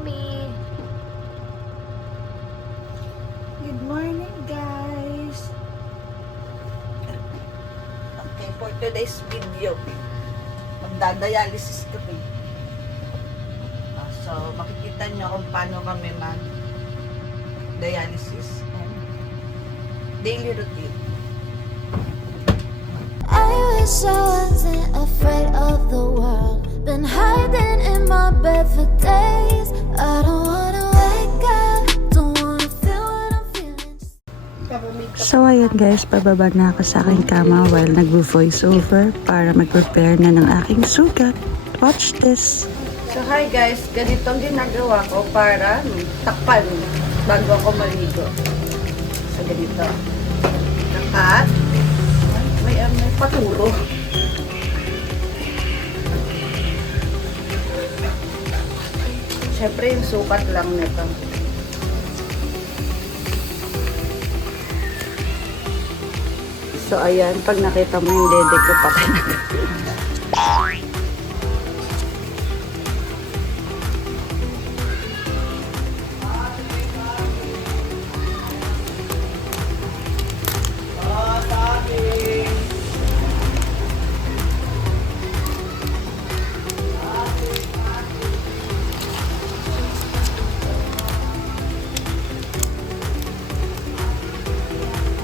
Mommy! Good morning, guys! Okay, for today's video, magdadialysis kami. So, makikita nyo kung paano kami mag-dialysis and daily routine. I wish I wasn't afraid of the world. Been hiding in my bed for days. I don't wanna wake up. Don't wanna feel what I'm feeling. So ayan guys, pababa na ako sa aking kama while nag-voice over para mag-prepare na ng aking sugat. Watch this! So, hi guys! Ganito ang ginagawa ko para takpan bago ako maligo. So, ganito. At may paturo. Siyempre, yung sukat lang nito. So, ayan. Pag nakita mo yung dede ko, patay na.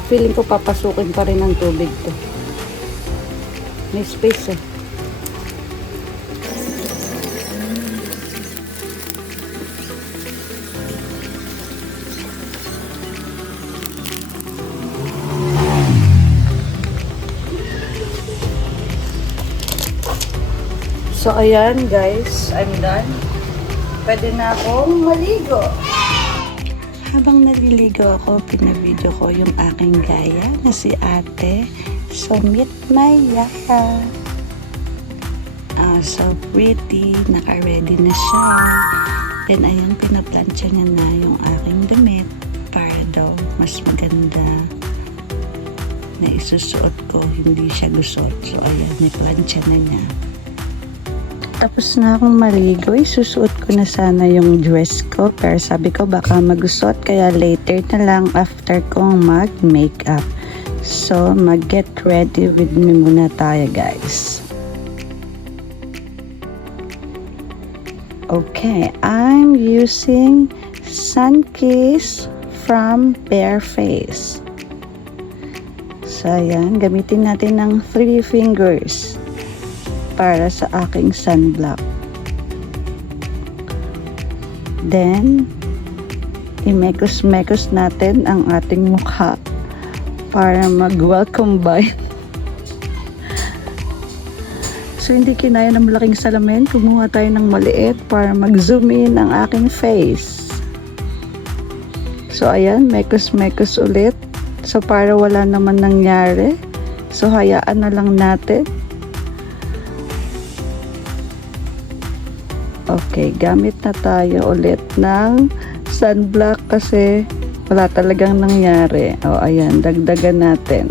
Feeling ko papasukin pa rin ng tubig to. May space eh. So ayan guys, I'm done. Pwede na akong maligo. Habang naliligo ako, pinabidyo ko yung aking gaya na si ate. So meet my yaka. So pretty, naka-ready na siya. Then ayan, pinaplansya niya na yung aking damit para daw mas maganda na isusuot ko, hindi siya gusot. So ayan, niplansya na niya. Tapos na akong maligo, isusuot ko na sana yung dress ko. Pero sabi ko baka magusot, kaya later na lang after kong mag-makeup. So, mag-get ready with me muna tayo, guys. Okay, I'm using Sunkiss from Bare Face. So, ayan, gamitin natin ng 3 fingers para sa aking sunblock. Then, imekos-mekos natin ang ating mukha para mag-welcome bite. So, hindi kinaya ng malaking salamin. Kumuha tayo ng maliit para mag-zoom in ang aking face. So, ayan, mekos-mekos ulit. So, para wala naman nangyari. So, hayaan na lang natin. Okay, gamit na tayo ulit ng sunblock kasi wala talagang nangyari. O, ayan, dagdagan natin.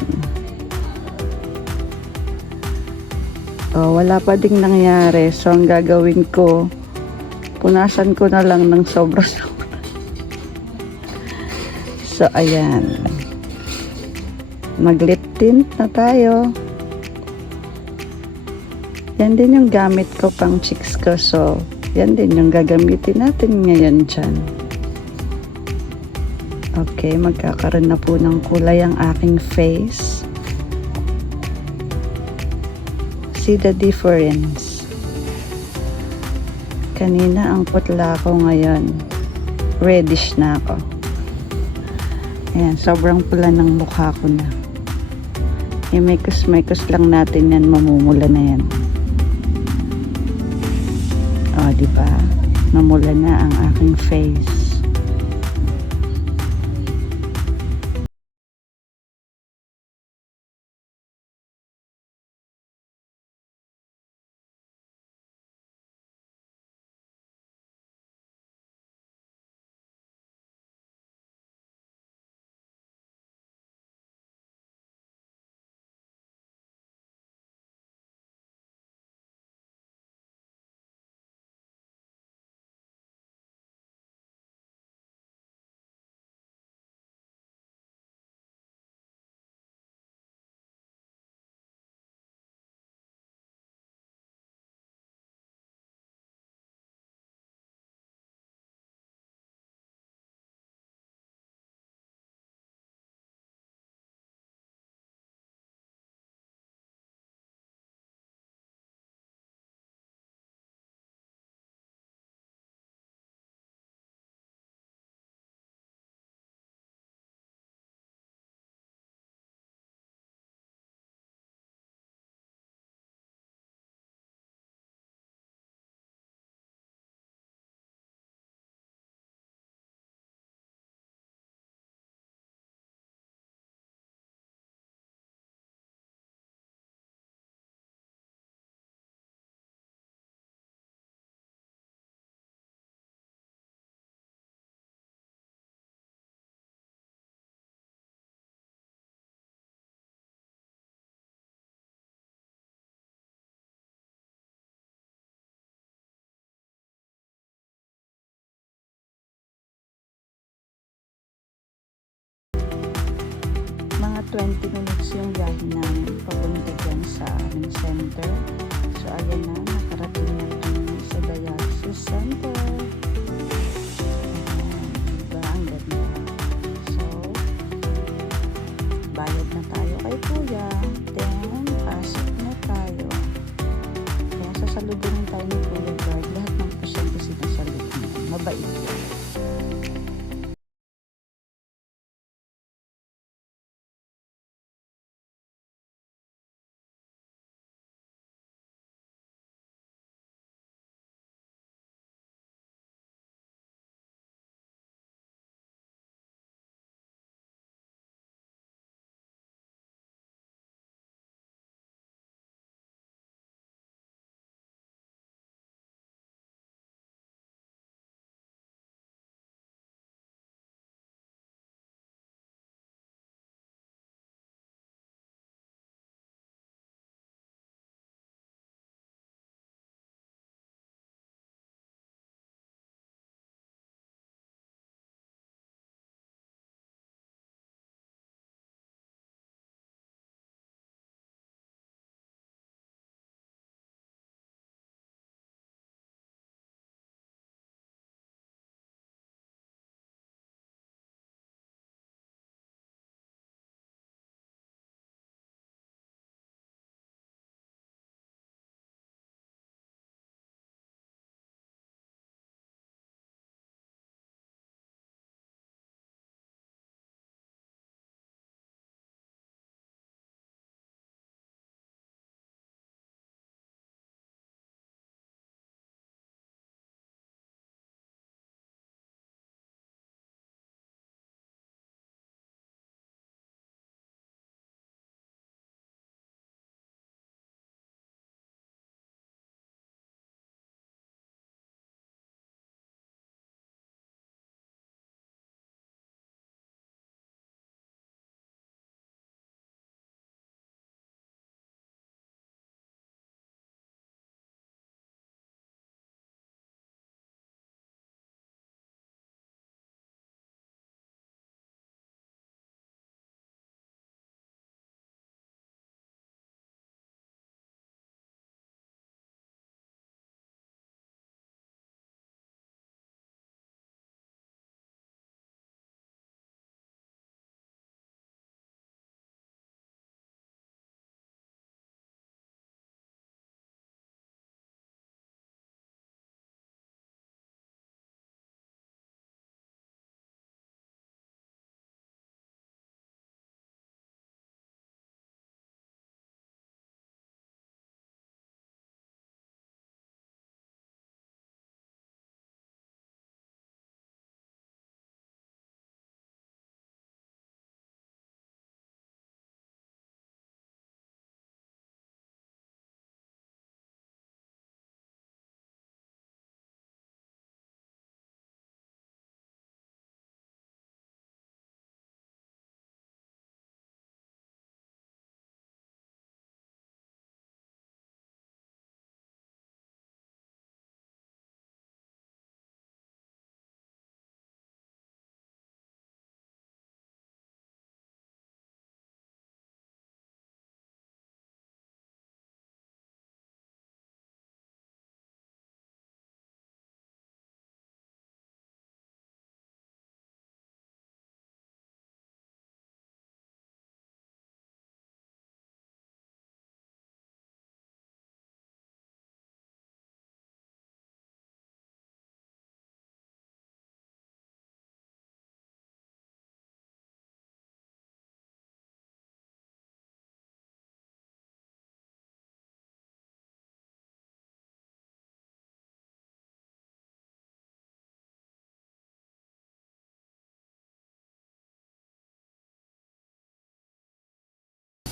O, wala pa ding nangyari. So, ang gagawin ko, punasan ko na lang ng sobra-sobra. So, ayan. Mag-lip tint na tayo. Yan din yung gamit ko pang cheeks ko. So, yan din yung gagamitin natin ngayon dyan. Okay, magkakaroon na po ng kulay ang aking face. See the difference. Kanina ang putla ko, ngayon reddish na ako. Ayan, sobrang pula ng mukha ko na. I-mekos-mekos lang natin yan, mamumula na yan. O, diba? Namula na ang aking face. 20 minutes yung biyahe namin papunta dyan sa aming center. So ayan na, nakarating na kami sa dialysis center. Ayan, diba? Ang ganda. So, bayad na tayo kay kuya. Then, pasok na tayo. Kaya sasalubungin tayo ni Kuya Guard. Lahat ng pasyente sinasalubungin. Mabait yan.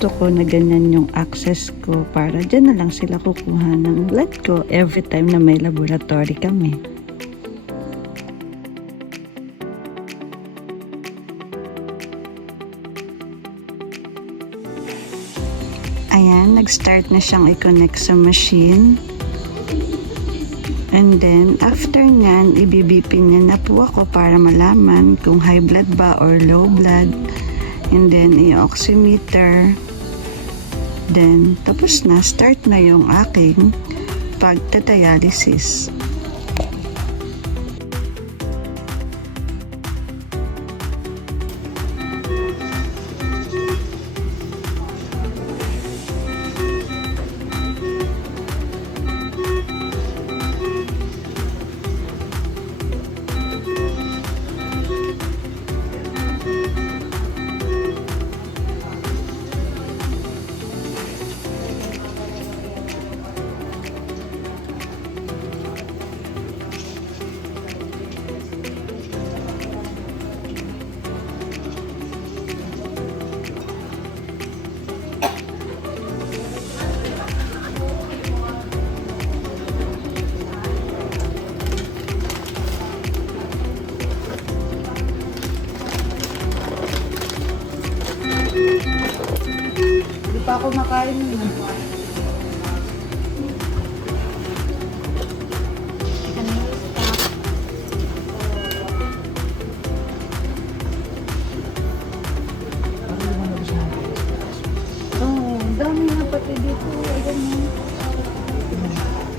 Gusto ko na ganyan yung access ko para dyan na lang sila kukuha ng blood ko every time na may laboratory kami. Ayan, nag-start na siyang i-connect sa machine. And then, after nyan, ibibipin niya na po ako para malaman kung high blood ba or low blood. and then i-oximeter. Then, tapos na, start na yung aking pagtadialysis. Hindi pa ako makain yun. Oo, dami na pati dito. Ayan mo.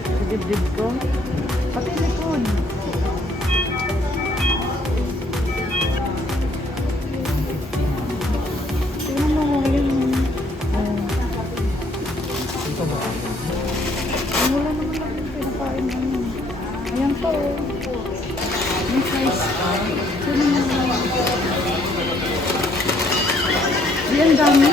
Sa dibdib ko. Pati likod. Tingnan mo, ayan mo. Wala naman lang yung pinakain namin. Ayan po. May size. Tingnan mo. Ayan, dami.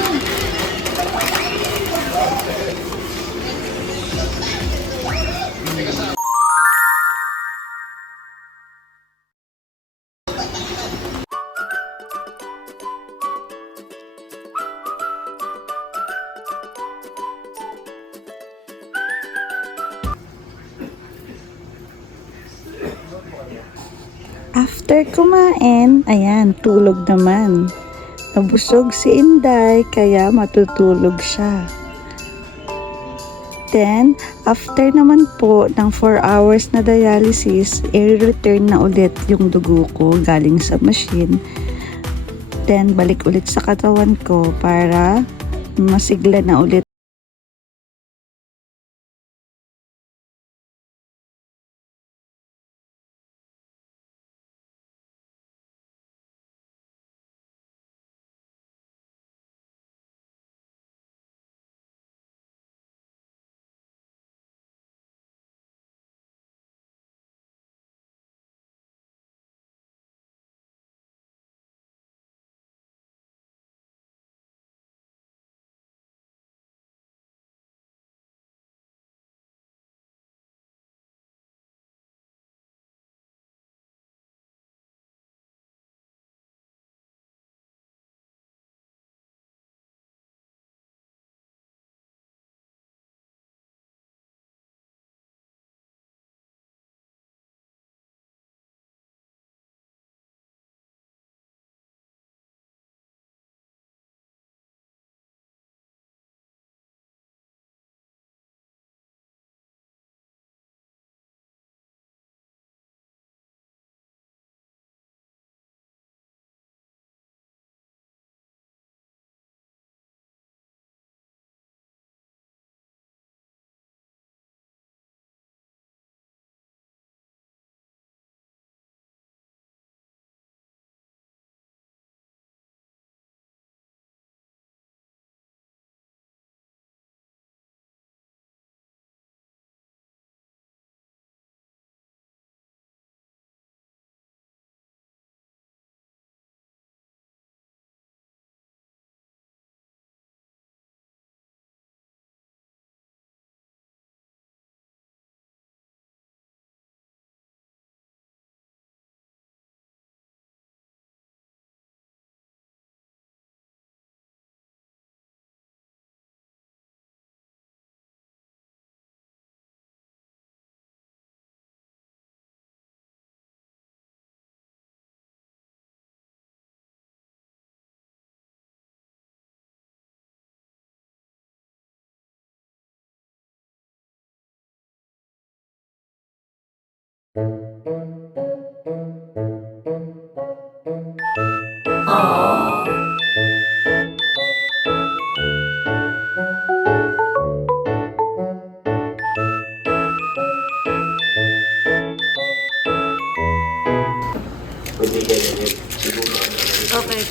After kumain, ayan, tulog naman. Nabusog si Inday, kaya matutulog siya. Then, after naman po ng 4 hours na dialysis, i-return na ulit yung dugo ko galing sa machine. Then, balik ulit sa katawan ko para masigla na ulit.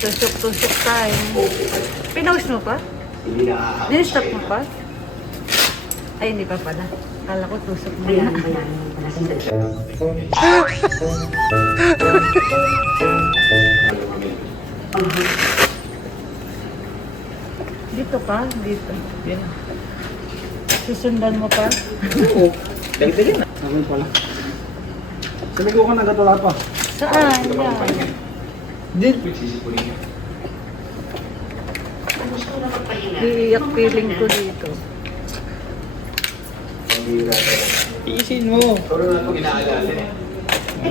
Tusok-tusok tayo. Pinaus mo pa? Din-stop mo pa? Ay, hindi pa pala. Kala ko tusok mo na. Dito pa? Dito. Yan. Susundan mo pa? Oo. Dagdagan na. Sabi pala. Sabi ko ka nagatula pa. Saan? Yan. Din. Iiyak feeling ko dito. Iisin mo.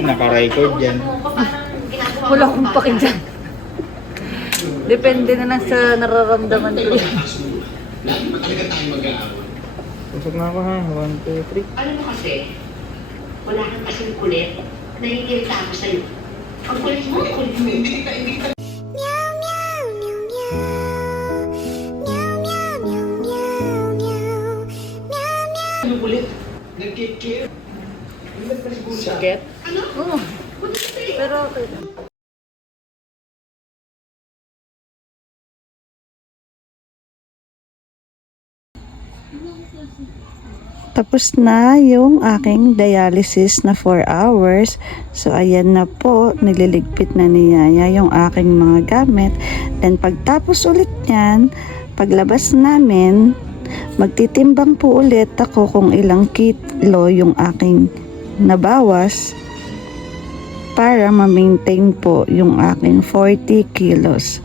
Naka-record yan. Wala akong pakinggan. Depende na lang sa nararamdaman ko. Pusok na ako ha. 1, 2, 3. Alam mo kasi, wala kang kasing kulit. Naiirita ako sa'yo. Ang kulit mo, kulit mo. Meow, meow, meow, meow. Meow, meow, meow, meow, meow. Meow, meow. Ano ulit? Nagkikir. Sakit? Oo. Pero okay lang. Tapos na yung aking dialysis na 4 hours. So, ayan na po. Nililigpit na ni Yaya yung aking mga gamit. Then, pagtapos ulit yan, paglabas namin, magtitimbang po ulit ako kung ilang kilo yung aking nabawas para ma-maintain po yung aking 40 kilos.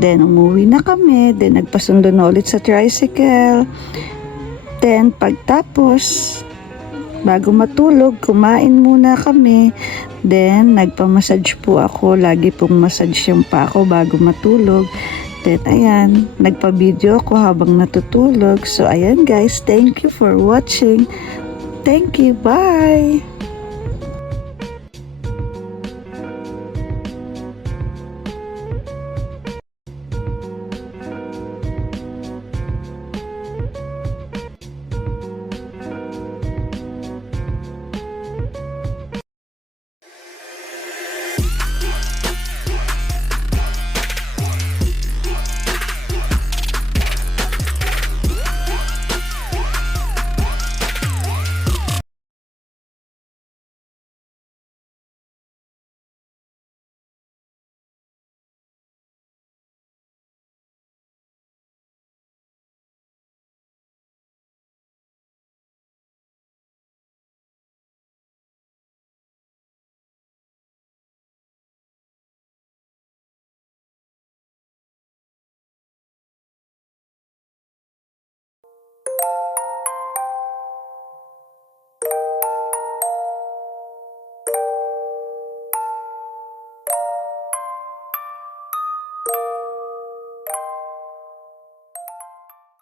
Then, umuwi na kami. Then, nagpasundo na ulit sa tricycle. Then, pagtapos, bago matulog, kumain muna kami. Then, nagpamassage po ako. Lagi pong massage yung pa ako bago matulog. Then, ayan, nagpa-video ako habang natutulog. So, ayan guys, thank you for watching. Thank you, bye!